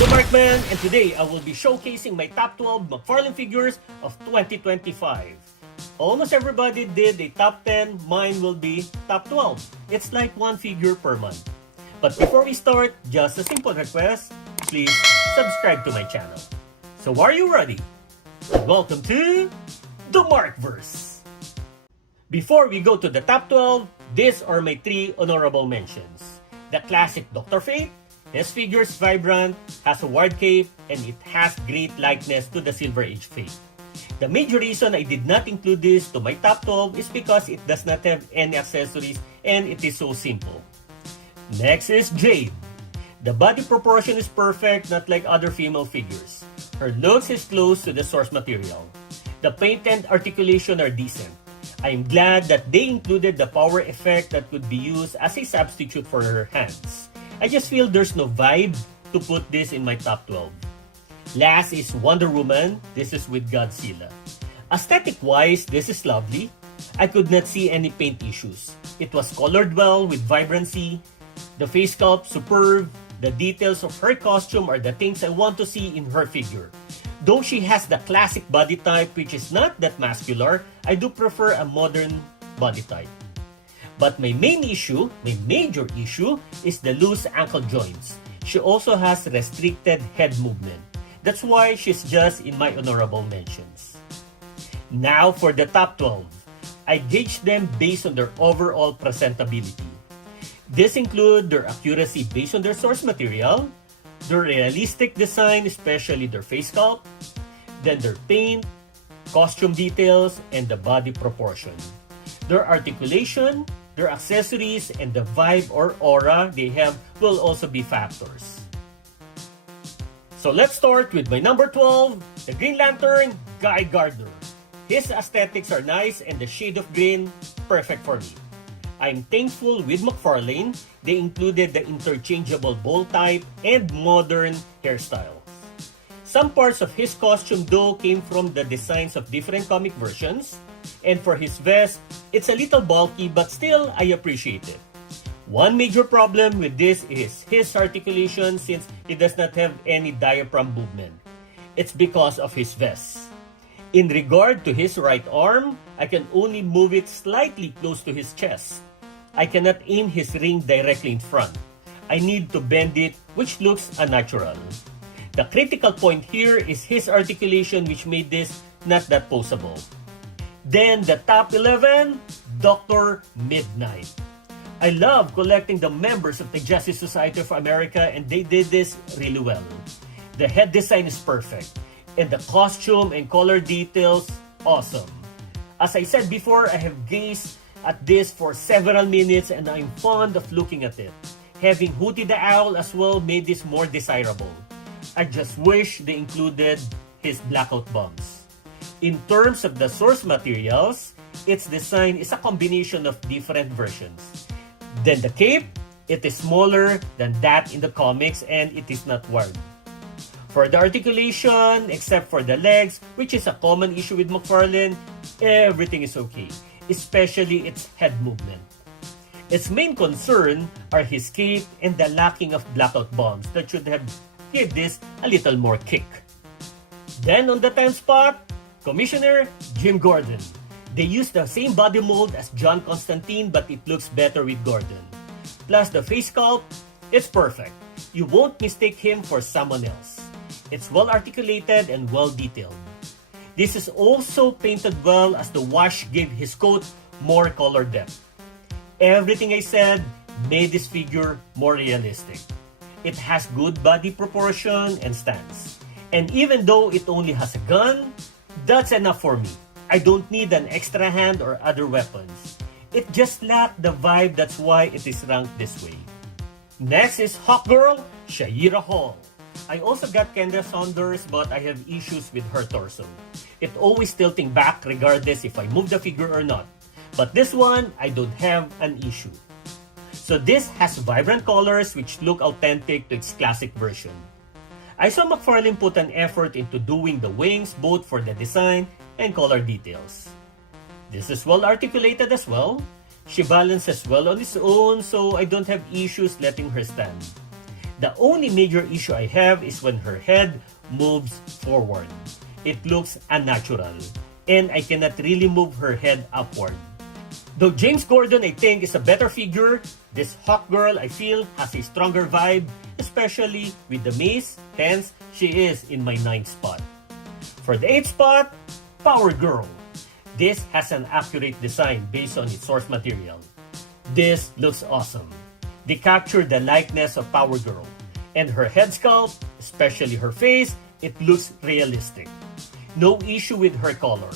the Markman, and today I will be showcasing my top 12 McFarlane figures of 2025. Almost everybody did a top 10, mine will be top 12. It's like one figure per month. But before we start, just a simple request, please subscribe to my channel. So are you ready? And welcome to the Markverse. Before we go to the top 12, these are my 3 honorable mentions. The classic Dr. Fate. His figure is vibrant, has a wide cape, and it has great likeness to the Silver Age Fate. The major reason I did not include this to my top 12 is because it does not have any accessories and it is so simple. Next is Jade. The body proportion is perfect, not like other female figures. Her looks is close to the source material. The paint and articulation are decent. I am glad that they included the power effect that could be used as a substitute for her hands. I just feel there's no vibe to put this in my top 12. Last is Wonder Woman. This is with Godzilla. Aesthetic-wise, this is lovely. I could not see any paint issues. It was colored well with vibrancy. The face sculpt, superb. The details of her costume are the things I want to see in her figure. Though she has the classic body type which is not that muscular, I do prefer a modern body type. But my major issue, is the loose ankle joints. She also has restricted head movement. That's why she's just in my honorable mentions. Now for the top 12. I gauge them based on their overall presentability. This includes their accuracy based on their source material, their realistic design, especially their face sculpt, then their paint, costume details, and the body proportion. Their articulation, their accessories, and the vibe or aura they have will also be factors. So let's start with my number 12, the Green Lantern, Guy Gardner. His aesthetics are nice and the shade of green, perfect for me. I'm thankful with McFarlane, they included the interchangeable bowl type and modern hairstyles. Some parts of his costume though came from the designs of different comic versions, and for his vest, it's a little bulky but still I appreciate it. One major problem with this is his articulation since he does not have any diaphragm movement. It's because of his vest. In regard to his right arm, I can only move it slightly close to his chest. I cannot aim his ring directly in front. I need to bend it, which looks unnatural. The critical point here is his articulation which made this not that posable. Then the top 11, Dr. Midnight. I love collecting the members of the Justice Society of America and they did this really well. The head design is perfect and the costume and color details, awesome. As I said before, I have gazed at this for several minutes and I'm fond of looking at it. Having Hootie the Owl as well made this more desirable. I just wish they included his blackout bombs. In terms of the source materials, its design is a combination of different versions. Then the cape, it is smaller than that in the comics and it is not worn. For the articulation, except for the legs, which is a common issue with McFarlane, everything is okay, especially its head movement. Its main concern are his cape and the lacking of blackout bombs that should have give this a little more kick. Then on the 10th spot, Commissioner Jim Gordon. They used the same body mold as John Constantine but it looks better with Gordon. Plus the face sculpt, it's perfect. You won't mistake him for someone else. It's well articulated and well detailed. This is also painted well as the wash gave his coat more color depth. Everything I said made this figure more realistic. It has good body proportion and stance. And even though it only has a gun, that's enough for me. I don't need an extra hand or other weapons. It just lacked the vibe, that's why it is ranked this way. Next is Hawkgirl, Shaira Hall. I also got Kendra Saunders but I have issues with her torso. It always tilting back regardless if I move the figure or not. But this one, I don't have an issue. So this has vibrant colors which look authentic to its classic version. I saw McFarlane put an effort into doing the wings both for the design and color details. This is well articulated as well. She balances well on its own, so I don't have issues letting her stand. The only major issue I have is when her head moves forward. It looks unnatural, and I cannot really move her head upward. Though James Gordon I think is a better figure, this Hawk Girl I feel has a stronger vibe, especially with the mace, hence she is in my 9th spot. For the 8th spot, Power Girl. This has an accurate design based on its source material. This looks awesome. They captured the likeness of Power Girl, and her head sculpt, especially her face, it looks realistic. No issue with her color.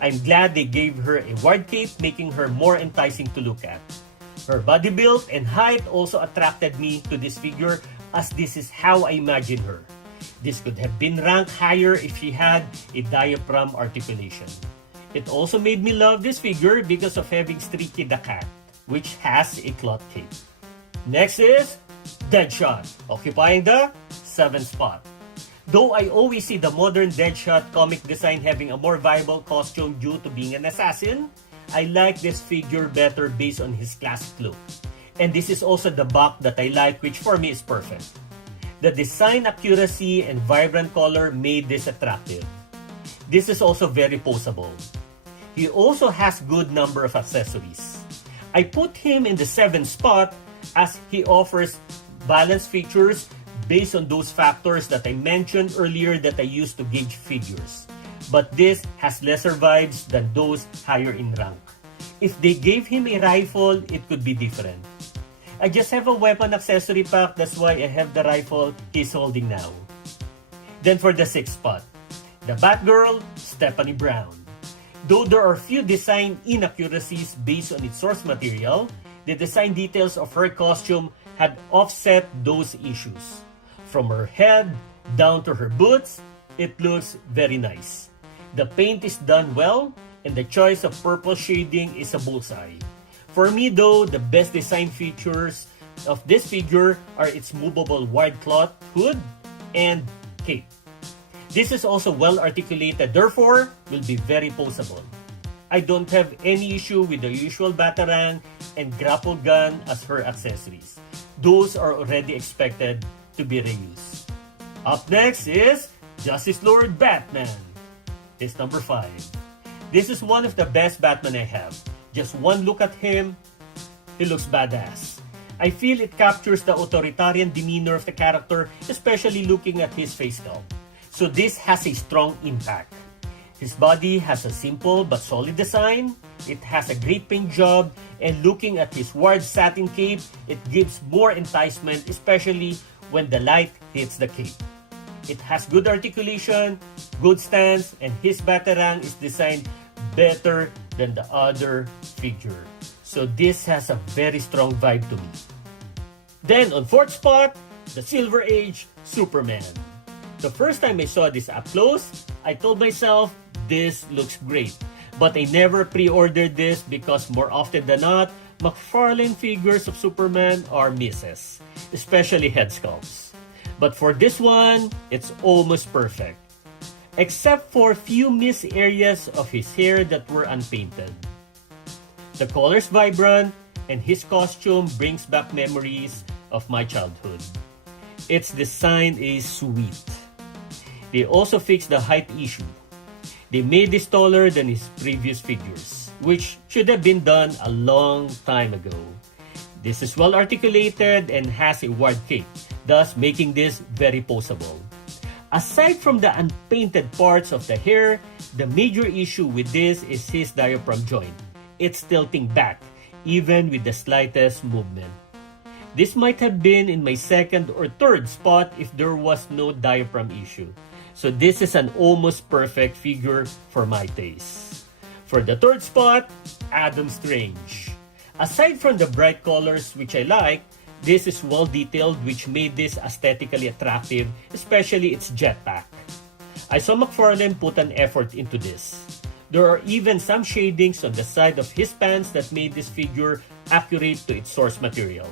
I'm glad they gave her a wide cape, making her more enticing to look at. Her body build and height also attracted me to this figure, as this is how I imagine her. This could have been ranked higher if she had a diaphragm articulation. It also made me love this figure because of having Streaky the Cat, which has a cloth cape. Next is Deadshot, occupying the 7th spot. Though I always see the modern Deadshot comic design having a more viable costume due to being an assassin, I like this figure better based on his classic look. And this is also the back that I like, which for me is perfect. The design accuracy and vibrant color made this attractive. This is also very poseable. He also has good number of accessories. I put him in the 7th spot as he offers balanced features based on those factors that I mentioned earlier that I use to gauge figures. But this has lesser vibes than those higher in rank. If they gave him a rifle, it could be different. I just have a weapon accessory pack, that's why I have the rifle he's holding now. Then for the 6th spot, the Batgirl, Stephanie Brown. Though there are few design inaccuracies based on its source material, the design details of her costume had offset those issues. From her head down to her boots, it looks very nice. The paint is done well, and the choice of purple shading is a bullseye. For me though, the best design features of this figure are its movable wide cloth hood and cape. This is also well articulated, therefore will be very poseable. I don't have any issue with the usual batarang and grapple gun as her accessories. Those are already expected to be reused. Up next is Justice Lord Batman. It's number 5. This is one of the best Batman I have. Just one look at him, he looks badass. I feel it captures the authoritarian demeanor of the character, especially looking at his face sculpt. So this has a strong impact. His body has a simple but solid design. It has a great paint job, and looking at his wide satin cape, it gives more enticement, especially when the light hits the cape. It has good articulation, good stance, and his batarang is designed better than the other figure. So this has a very strong vibe to me. Then on 4th spot, the Silver Age Superman. The first time I saw this up close, I told myself, this looks great. But I never pre-ordered this because more often than not, McFarlane figures of Superman are misses, especially head sculpts. But for this one, it's almost perfect. Except for few missed areas of his hair that were unpainted. The color's vibrant, and his costume brings back memories of my childhood. Its design is sweet. They also fixed the height issue. They made this taller than his previous figures, which should have been done a long time ago. This is well articulated and has a wide cape, thus making this very poseable. Aside from the unpainted parts of the hair, the major issue with this is his diaphragm joint. It's tilting back, even with the slightest movement. This might have been in my 2nd or 3rd spot if there was no diaphragm issue. So this is an almost perfect figure for my taste. For the 3rd spot, Adam Strange. Aside from the bright colors which I like, this is well detailed, which made this aesthetically attractive, especially its jetpack. I saw McFarlane put an effort into this. There are even some shadings on the side of his pants that made this figure accurate to its source material.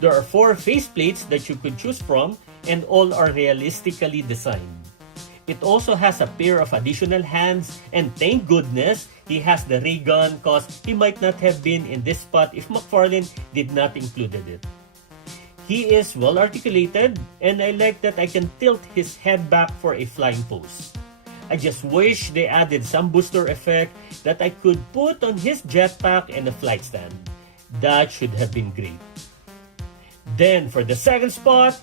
There are 4 faceplates that you could choose from, and all are realistically designed. It also has a pair of additional hands, and thank goodness he has the ray gun, cause he might not have been in this spot if McFarlane did not included it. He is well articulated, and I like that I can tilt his head back for a flying pose. I just wish they added some booster effect that I could put on his jetpack and a flight stand. That should have been great. Then for the second spot,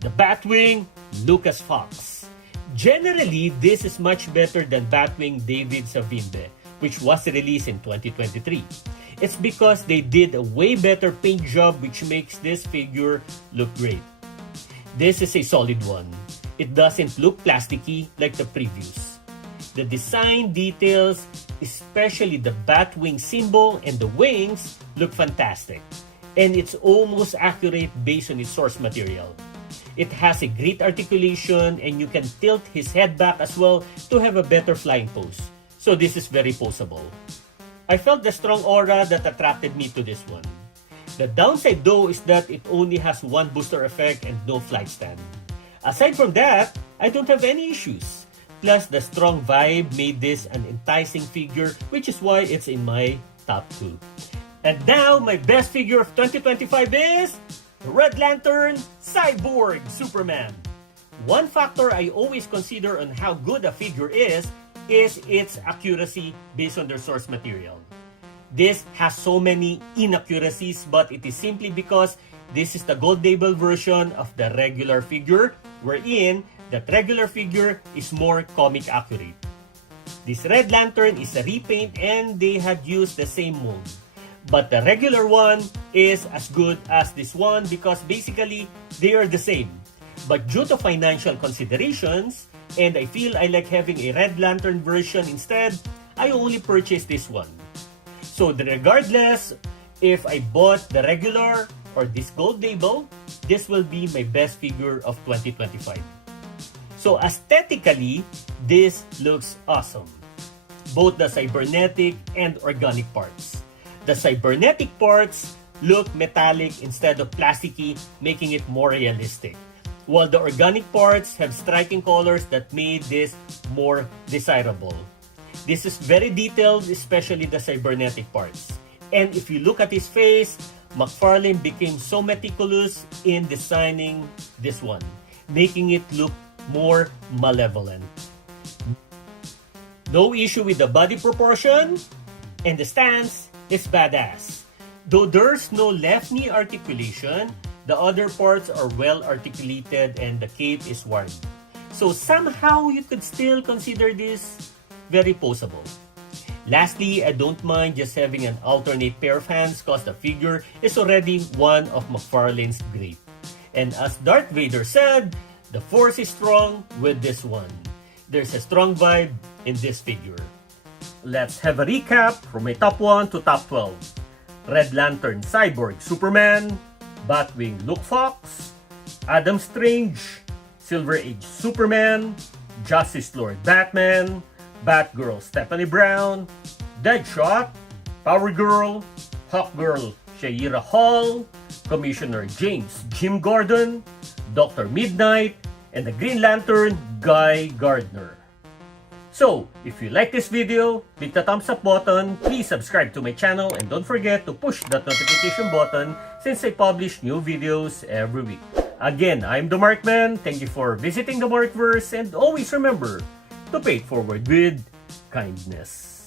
the Batwing Lucas Fox. Generally, this is much better than Batwing David Savimbe, which was released in 2023. It's because they did a way better paint job, which makes this figure look great. This is a solid one. It doesn't look plasticky like the previous. The design details, especially the Batwing symbol and the wings, look fantastic. And it's almost accurate based on its source material. It has a great articulation, and you can tilt his head back as well to have a better flying pose. So this is very poseable. I felt the strong aura that attracted me to this one. The downside though is that it only has one booster effect and no flight stand. Aside from that, I don't have any issues. Plus, the strong vibe made this an enticing figure, which is why it's in my top 2. And now, my best figure of 2025 is Red Lantern Cyborg Superman. One factor I always consider on how good a figure is its accuracy based on their source material. This has so many inaccuracies, but it is simply because this is the gold label version of the regular figure, wherein that regular figure is more comic accurate. This Red Lantern is a repaint, and they had used the same mold. But the regular one is as good as this one because basically they are the same. But due to financial considerations, and I feel I like having a Red Lantern version instead, I only purchased this one. So regardless if I bought the regular or this gold label, this will be my best figure of 2025. So aesthetically, this looks awesome. Both the cybernetic and organic parts. The cybernetic parts look metallic instead of plasticky, making it more realistic. While the organic parts have striking colors that made this more desirable. This is very detailed, especially the cybernetic parts. And if you look at his face, McFarlane became so meticulous in designing this one, making it look more malevolent. No issue with the body proportion, and the stance is badass. Though there's no left knee articulation, the other parts are well articulated and the cape is worn. So somehow you could still consider this very poseable. Lastly, I don't mind just having an alternate pair of hands cause the figure is already one of McFarlane's great. And as Darth Vader said, the force is strong with this one. There's a strong vibe in this figure. Let's have a recap from my top 1 to top 12. Red Lantern Cyborg Superman, Batwing Luke Fox, Adam Strange, Silver Age Superman, Justice Lord Batman, Batgirl Stephanie Brown, Deadshot, Power Girl, Hawkgirl Shaira Hall, Commissioner James Jim Gordon, Dr. Midnight, and the Green Lantern Guy Gardner. So, if you like this video, click the thumbs up button, please subscribe to my channel, and don't forget to push that notification button since I publish new videos every week. Again, I'm the Markman, thank you for visiting the Markverse, and always remember to pay it forward with kindness.